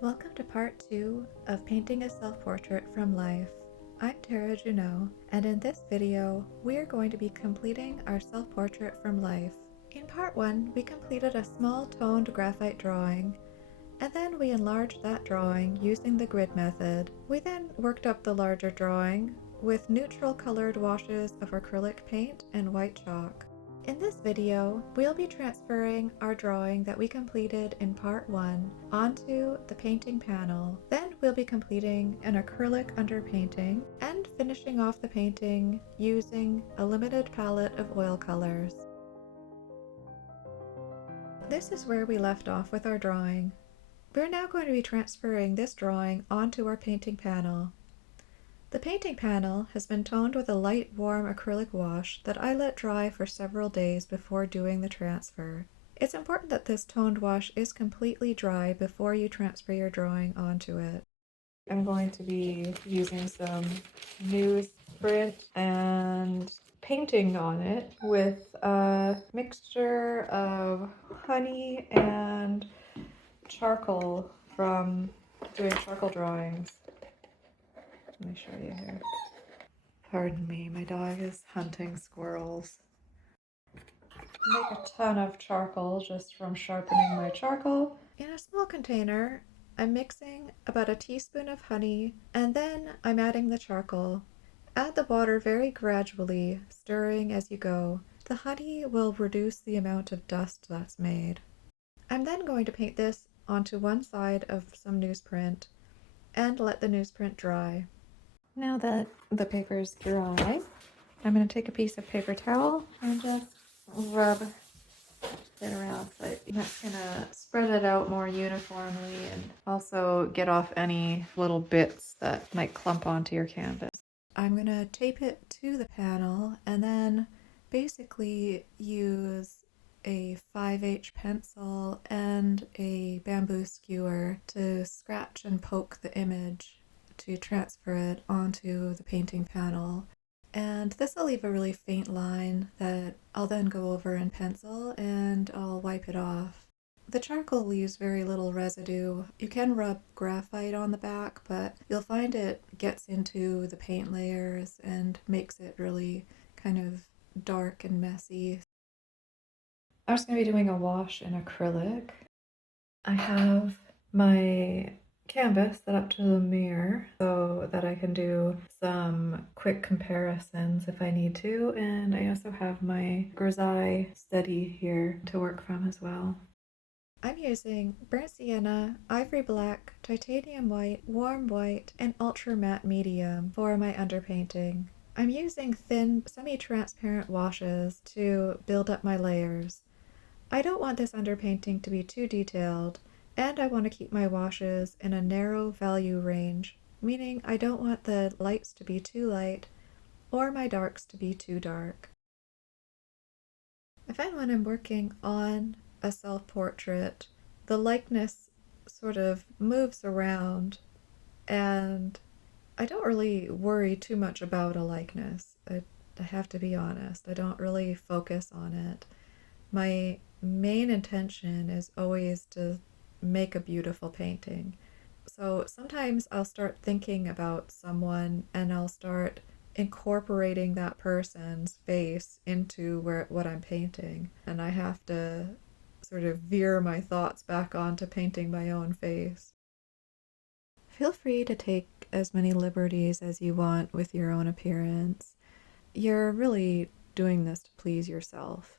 Welcome to part 2 of Painting a Self-Portrait from Life. I'm Tara Junot, and in this video, we are going to be completing our self-portrait from life. In part 1, we completed a small toned graphite drawing, and then we enlarged that drawing using the grid method. We then worked up the larger drawing with neutral colored washes of acrylic paint and white chalk. In this video, we'll be transferring our drawing that we completed in part 1 onto the painting panel. Then we'll be completing an acrylic underpainting and finishing off the painting using a limited palette of oil colors. This is where we left off with our drawing. We're now going to be transferring this drawing onto our painting panel. The painting panel has been toned with a light, warm acrylic wash that I let dry for several days before doing the transfer. It's important that this toned wash is completely dry before you transfer your drawing onto it. I'm going to be using some newsprint and painting on it with a mixture of honey and charcoal from doing charcoal drawings. Let me show you here. Pardon me, my dog is hunting squirrels. I make a ton of charcoal just from sharpening my charcoal. In a small container, I'm mixing about a teaspoon of honey, and then I'm adding the charcoal. Add the water very gradually, stirring as you go. The honey will reduce the amount of dust that's made. I'm then going to paint this onto one side of some newsprint and let the newsprint dry. Now that the paper is dry, I'm going to take a piece of paper towel and just rub it around so that's going to spread it out more uniformly and also get off any little bits that might clump onto your canvas. I'm going to tape it to the panel and then basically use a 5H pencil and a bamboo skewer to scratch and poke the image to transfer it onto the painting panel. And this will leave a really faint line that I'll then go over in pencil and I'll wipe it off. The charcoal leaves very little residue. You can rub graphite on the back, but you'll find it gets into the paint layers and makes it really kind of dark and messy. I'm just going to be doing a wash in acrylic. I have my canvas set up to the mirror so that I can do some quick comparisons if I need to, and I also have my grisaille steady here to work from as well. I'm using burnt sienna, ivory black, titanium white, warm white, and ultra matte medium for my underpainting. I'm using thin, semi-transparent washes to build up my layers. I don't want this underpainting to be too detailed, and I want to keep my washes in a narrow value range, meaning I don't want the lights to be too light or my darks to be too dark. I find when I'm working on a self-portrait, the likeness sort of moves around, and I don't really worry too much about a likeness. I have to be honest, I don't really focus on it. My main intention is always to make a beautiful painting. So sometimes I'll start thinking about someone and I'll start incorporating that person's face into what I'm painting, and I have to sort of veer my thoughts back onto painting my own face. Feel free to take as many liberties as you want with your own appearance. You're really doing this to please yourself.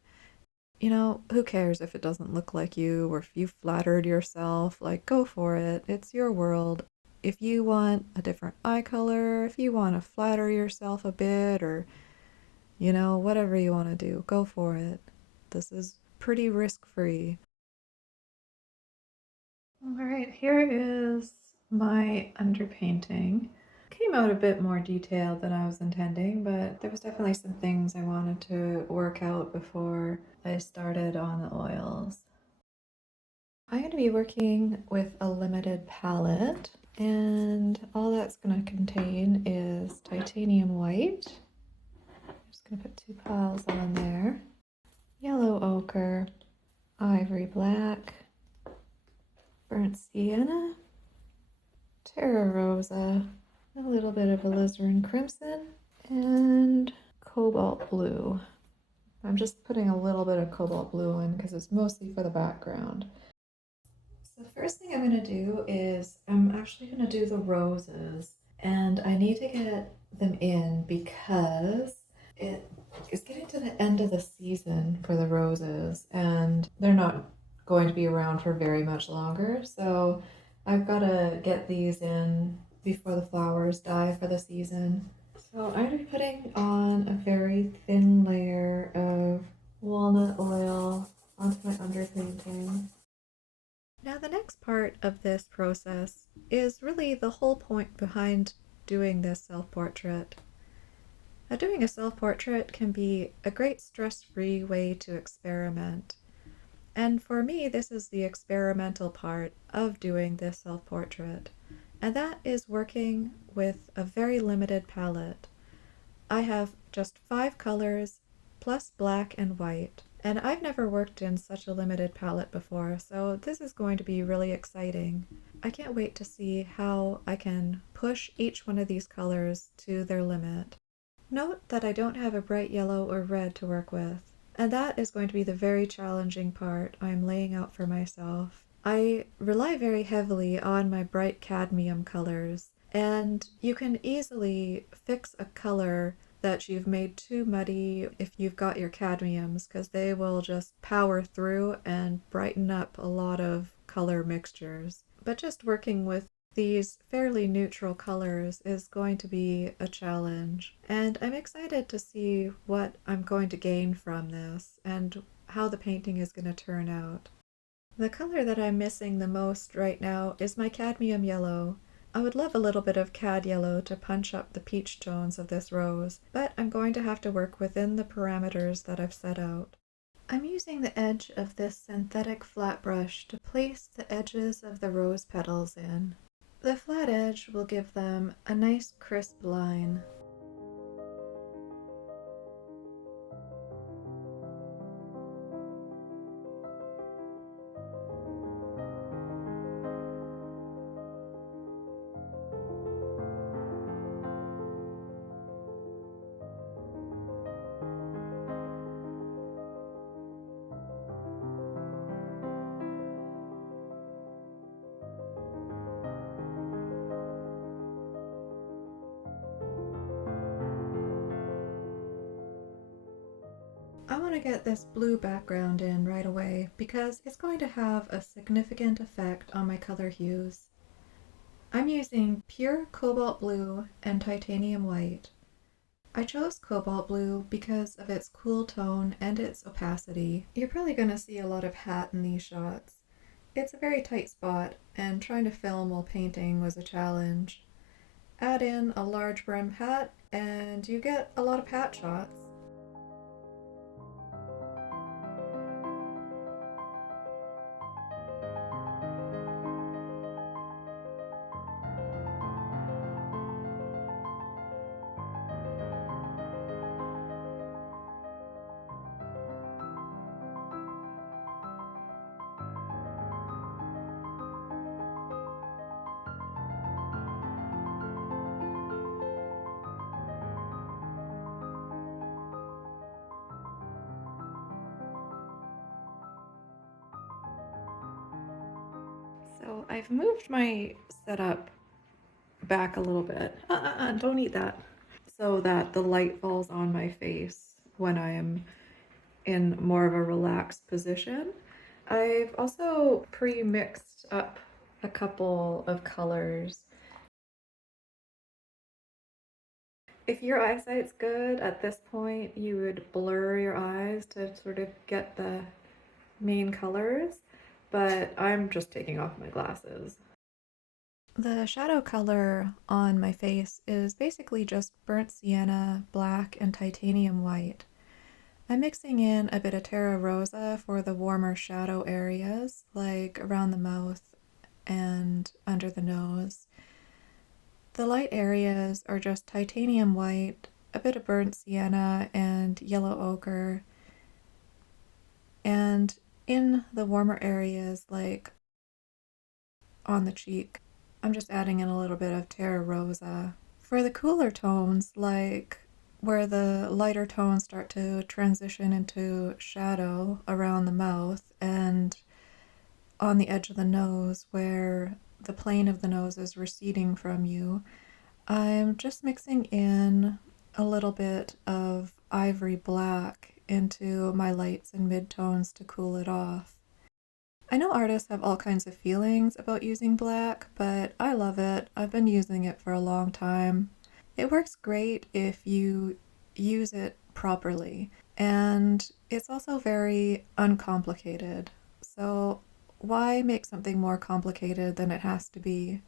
You know, who cares if it doesn't look like you or if you flattered yourself? Like, go for it. It's your world. If you want a different eye color, if you want to flatter yourself a bit, or, whatever you want to do, go for it. This is pretty risk-free. All right, here is my underpainting. Came out a bit more detailed than I was intending, but there was definitely some things I wanted to work out before I started on the oils. I'm going to be working with a limited palette, and all that's going to contain is titanium white. I'm just going to put 2 piles on there. Yellow ochre, ivory black, burnt sienna, Terra Rosa, a little bit of alizarin crimson, and cobalt blue. I'm just putting a little bit of cobalt blue in because it's mostly for the background. So the first thing I'm going to do is I'm actually going to do the roses, and I need to get them in because it is getting to the end of the season for the roses, and they're not going to be around for very much longer. So I've got to get these in before the flowers die for the season. So I'm going to be putting on a very thin layer of walnut oil onto my underpainting. Now, the next part of this process is really the whole point behind doing this self portrait. Now, doing a self portrait can be a great stress free way to experiment. And for me, this is the experimental part of doing this self portrait. And that is working with a very limited palette. I have just 5 colors plus black and white. And I've never worked in such a limited palette before, so this is going to be really exciting. I can't wait to see how I can push each one of these colors to their limit. Note that I don't have a bright yellow or red to work with, and that is going to be the very challenging part I'm laying out for myself. I rely very heavily on my bright cadmium colors, and you can easily fix a color that you've made too muddy if you've got your cadmiums, because they will just power through and brighten up a lot of color mixtures. But just working with these fairly neutral colors is going to be a challenge, and I'm excited to see what I'm going to gain from this and how the painting is going to turn out. The color that I'm missing the most right now is my cadmium yellow. I would love a little bit of cad yellow to punch up the peach tones of this rose, but I'm going to have to work within the parameters that I've set out. I'm using the edge of this synthetic flat brush to place the edges of the rose petals in. The flat edge will give them a nice crisp line. I want to get this blue background in right away because it's going to have a significant effect on my color hues. I'm using pure cobalt blue and titanium white. I chose cobalt blue because of its cool tone and its opacity. You're probably going to see a lot of hat in these shots. It's a very tight spot, and trying to film while painting was a challenge. Add in a large brim hat, and you get a lot of hat shots. So I've moved my setup back a little bit. Don't eat that. So that the light falls on my face when I am in more of a relaxed position. I've also pre-mixed up a couple of colors. If your eyesight's good at this point, you would blur your eyes to sort of get the main colors, but I'm just taking off my glasses. The shadow color on my face is basically just burnt sienna, black, and titanium white. I'm mixing in a bit of Terra Rosa for the warmer shadow areas, like around the mouth and under the nose. The light areas are just titanium white, a bit of burnt sienna, and yellow ochre. And in the warmer areas, like on the cheek, I'm just adding in a little bit of Terra Rosa. For the cooler tones, like where the lighter tones start to transition into shadow around the mouth and on the edge of the nose where the plane of the nose is receding from you, I'm just mixing in a little bit of ivory black into my lights and midtones to cool it off. I know artists have all kinds of feelings about using black, but I love it. I've been using it for a long time. It works great if you use it properly, and it's also very uncomplicated. So, why make something more complicated than it has to be?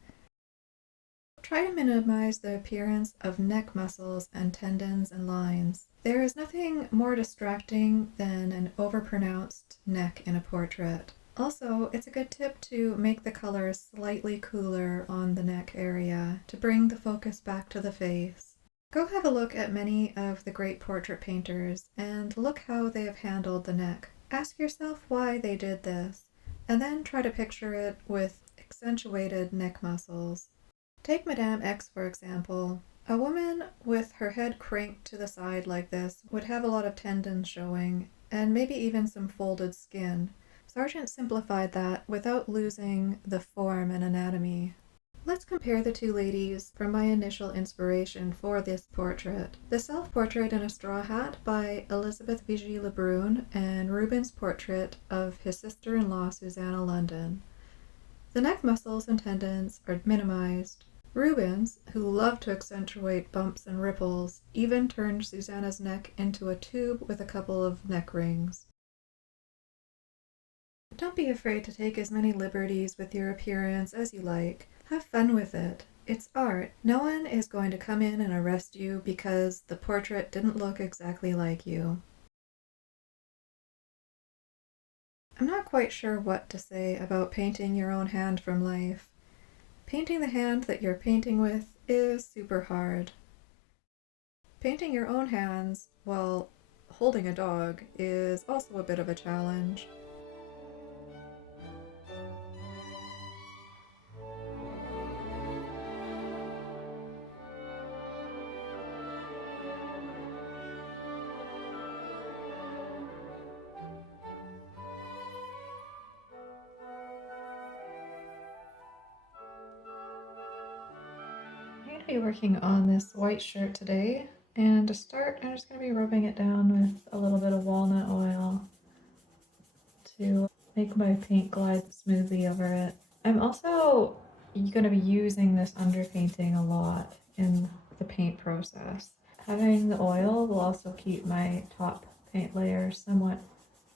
Try to minimize the appearance of neck muscles and tendons and lines. There is nothing more distracting than an overpronounced neck in a portrait. Also, it's a good tip to make the colors slightly cooler on the neck area to bring the focus back to the face. Go have a look at many of the great portrait painters and look how they have handled the neck. Ask yourself why they did this, and then try to picture it with accentuated neck muscles. Take Madame X for example. A woman with her head cranked to the side like this would have a lot of tendons showing, and maybe even some folded skin. Sargent simplified that without losing the form and anatomy. Let's compare the two ladies from my initial inspiration for this portrait. The self-portrait in a straw hat by Elizabeth Vigée Lebrun and Rubens' portrait of his sister-in-law Susanna London. The neck muscles and tendons are minimized. Rubens, who loved to accentuate bumps and ripples, even turned Susanna's neck into a tube with a couple of neck rings. Don't be afraid to take as many liberties with your appearance as you like. Have fun with it. It's art. No one is going to come in and arrest you because the portrait didn't look exactly like you. I'm not quite sure what to say about painting your own hand from life. Painting the hand that you're painting with is super hard. Painting your own hands while holding a dog is also a bit of a challenge. I'm going to be working on this white shirt today, and to start, I'm just going to be rubbing it down with a little bit of walnut oil to make my paint glide smoothly over it. I'm also going to be using this underpainting a lot in the paint process. Having the oil will also keep my top paint layer somewhat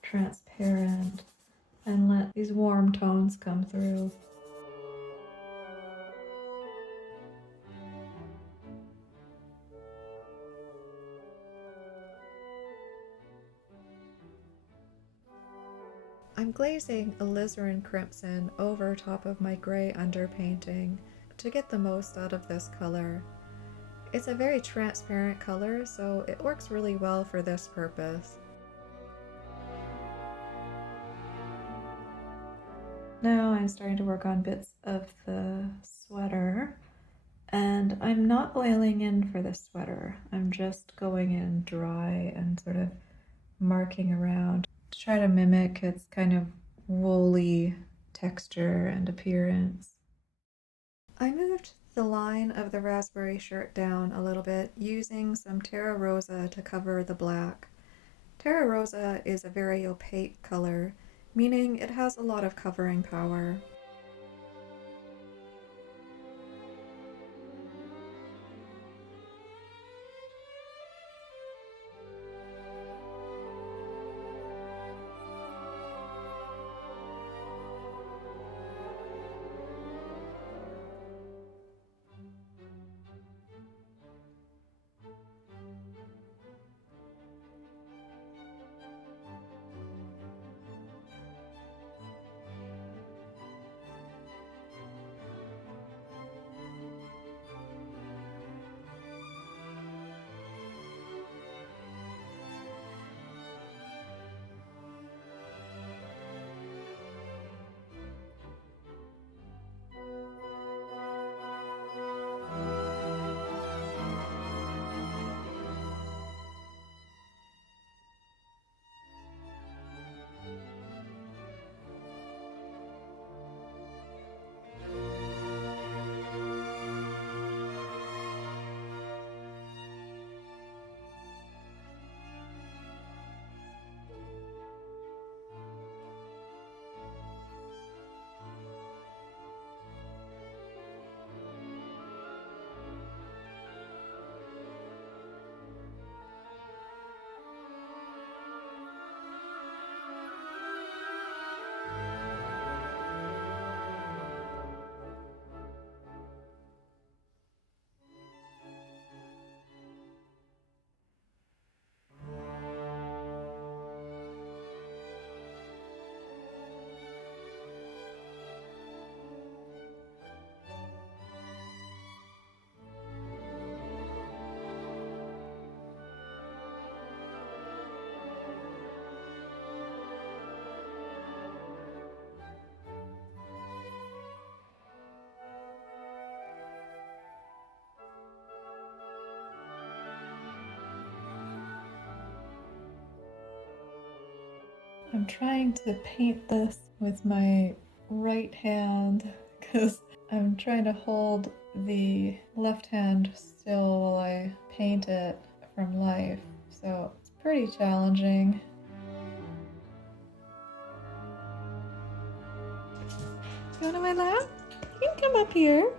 transparent and let these warm tones come through. I'm glazing alizarin crimson over top of my gray underpainting to get the most out of this color. It's a very transparent color, so it works really well for this purpose. Now I'm starting to work on bits of the sweater, and I'm not oiling in for the sweater. I'm just going in dry and sort of marking around to try to mimic its kind of woolly texture and appearance. I moved the line of the raspberry shirt down a little bit using some Terra Rosa to cover the black. Terra Rosa is a very opaque color, meaning it has a lot of covering power. I'm trying to paint this with my right hand because I'm trying to hold the left hand still while I paint it from life. So it's pretty challenging. You want to my lap? You can come up here.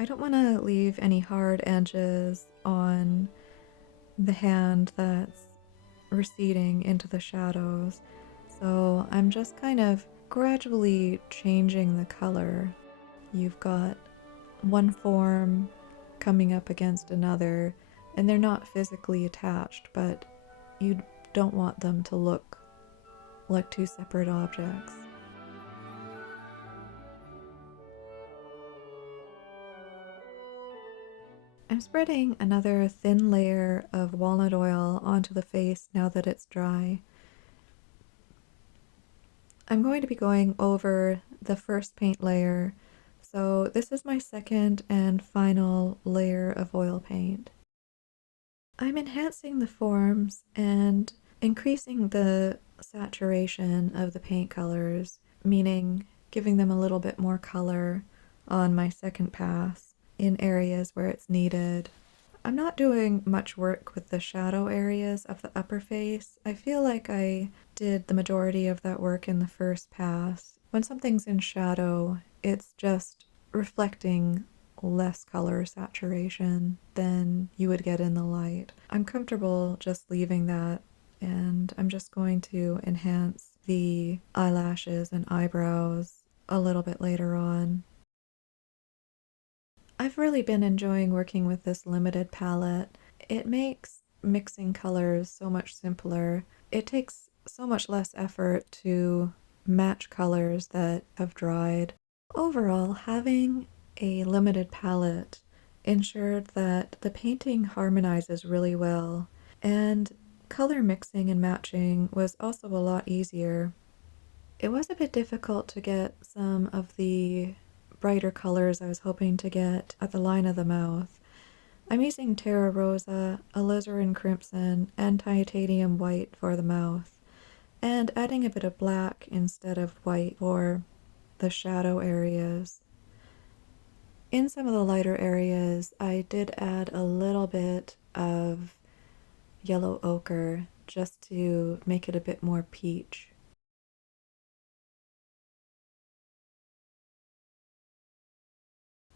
I don't want to leave any hard edges on the hand that's receding into the shadows, so I'm just kind of gradually changing the color. You've got one form coming up against another, and they're not physically attached, but you don't want them to look like two separate objects. I'm spreading another thin layer of walnut oil onto the face now that it's dry. I'm going to be going over the first paint layer, so this is my second and final layer of oil paint. I'm enhancing the forms and increasing the saturation of the paint colors, meaning giving them a little bit more color on my second pass in areas where it's needed. I'm not doing much work with the shadow areas of the upper face. I feel like I did the majority of that work in the first pass. When something's in shadow, it's just reflecting less color saturation than you would get in the light. I'm comfortable just leaving that, and I'm just going to enhance the eyelashes and eyebrows a little bit later on. I've really been enjoying working with this limited palette. It makes mixing colors so much simpler. It takes so much less effort to match colors that have dried. Overall, having a limited palette ensured that the painting harmonizes really well, and color mixing and matching was also a lot easier. It was a bit difficult to get some of the brighter colors I was hoping to get at the line of the mouth. I'm using Terra Rosa, alizarin crimson, and titanium white for the mouth, and adding a bit of black instead of white for the shadow areas. In some of the lighter areas, I did add a little bit of yellow ochre just to make it a bit more peach.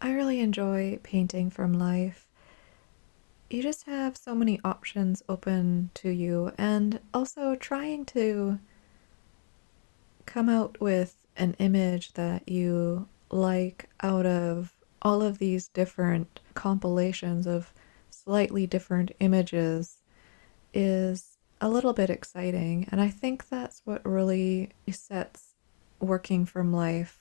I really enjoy painting from life. You just have so many options open to you, and also trying to come out with an image that you like out of all of these different compilations of slightly different images is a little bit exciting. And I think that's what really sets working from life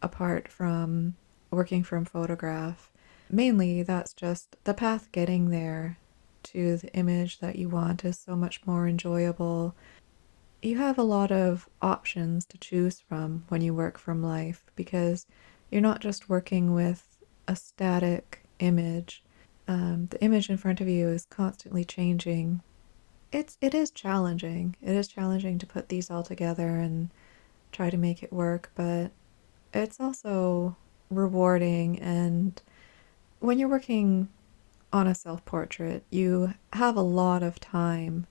apart from working from photograph. Mainly, that's just the path getting there to the image that you want is so much more enjoyable. You have a lot of options to choose from when you work from life because you're not just working with a static image. The image in front of you is constantly changing. It is challenging. It is challenging to put these all together and try to make it work, but it's also rewarding. And when you're working on a self portrait, you have a lot of time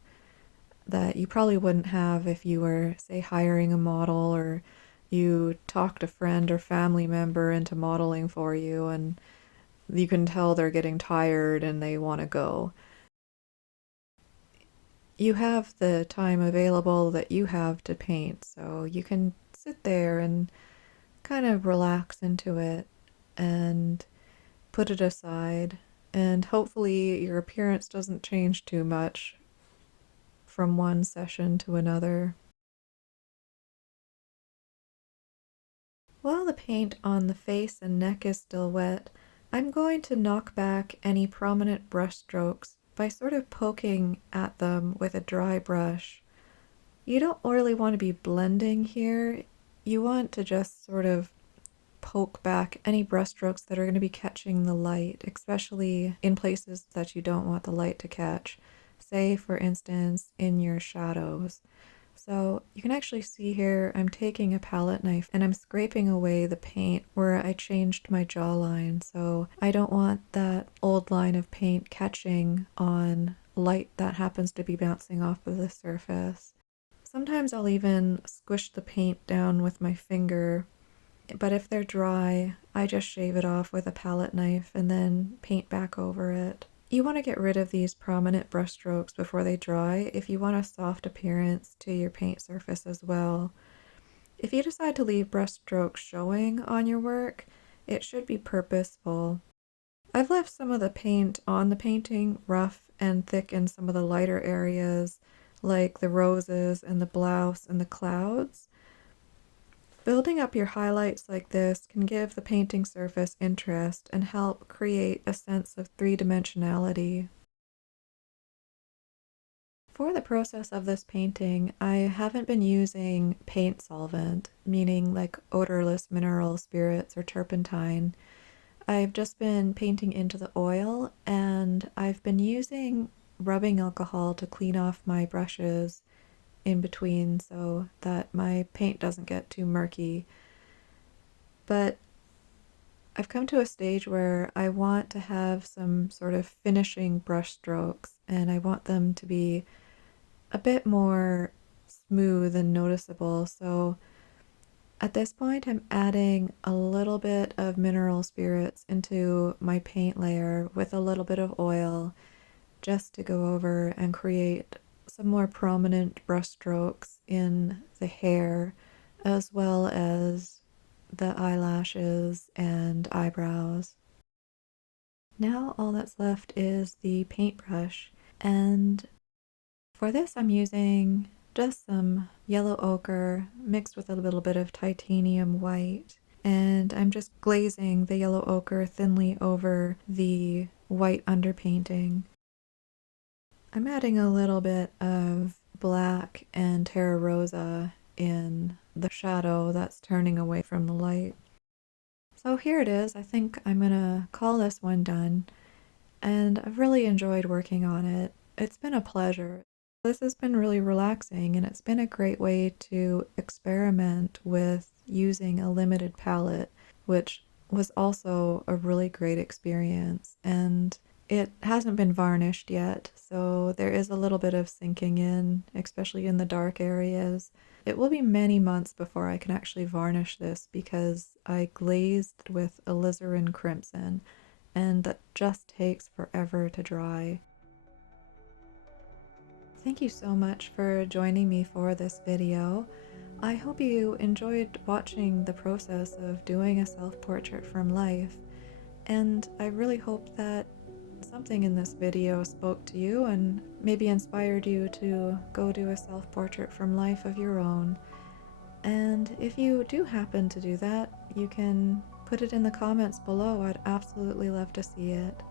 that you probably wouldn't have if you were, say, hiring a model or you talked a friend or family member into modeling for you and you can tell they're getting tired and they want to go. You have the time available that you have to paint, so you can sit there and kind of relax into it and put it aside. And hopefully, your appearance doesn't change too much from one session to another. While the paint on the face and neck is still wet, I'm going to knock back any prominent brush strokes by sort of poking at them with a dry brush. You don't really want to be blending here. You want to just sort of poke back any brushstrokes that are going to be catching the light, especially in places that you don't want the light to catch. Say, for instance, in your shadows. So you can actually see here I'm taking a palette knife and I'm scraping away the paint where I changed my jawline. So I don't want that old line of paint catching on light that happens to be bouncing off of the surface. Sometimes I'll even squish the paint down with my finger, but if they're dry, I just shave it off with a palette knife and then paint back over it. You want to get rid of these prominent brush strokes before they dry if you want a soft appearance to your paint surface as well. If you decide to leave brush strokes showing on your work, it should be purposeful. I've left some of the paint on the painting rough and thick in some of the lighter areas, like the roses and the blouse and the clouds. Building up your highlights like this can give the painting surface interest and help create a sense of three-dimensionality. For the process of this painting, I haven't been using paint solvent, meaning like odorless mineral spirits or turpentine. I've just been painting into the oil and I've been using rubbing alcohol to clean off my brushes in between so that my paint doesn't get too murky. But I've come to a stage where I want to have some sort of finishing brush strokes and I want them to be a bit more smooth and noticeable. So at this point, I'm adding a little bit of mineral spirits into my paint layer with a little bit of oil just to go over and create some more prominent brush strokes in the hair as well as the eyelashes and eyebrows. Now all that's left is the paintbrush, and for this I'm using just some yellow ochre mixed with a little bit of titanium white, and I'm just glazing the yellow ochre thinly over the white underpainting. I'm adding a little bit of black and terra rosa in the shadow that's turning away from the light. So here it is. I think I'm gonna call this one done, and I've really enjoyed working on it. It's been a pleasure. This has been really relaxing, and it's been a great way to experiment with using a limited palette, which was also a really great experience. And it hasn't been varnished yet, so there is a little bit of sinking in, especially in the dark areas. It will be many months before I can actually varnish this because I glazed with alizarin crimson, and that just takes forever to dry. Thank you so much for joining me for this video. I hope you enjoyed watching the process of doing a self-portrait from life, and I really hope that something in this video spoke to you and maybe inspired you to go do a self-portrait from life of your own. And if you do happen to do that, you can put it in the comments below. I'd absolutely love to see it.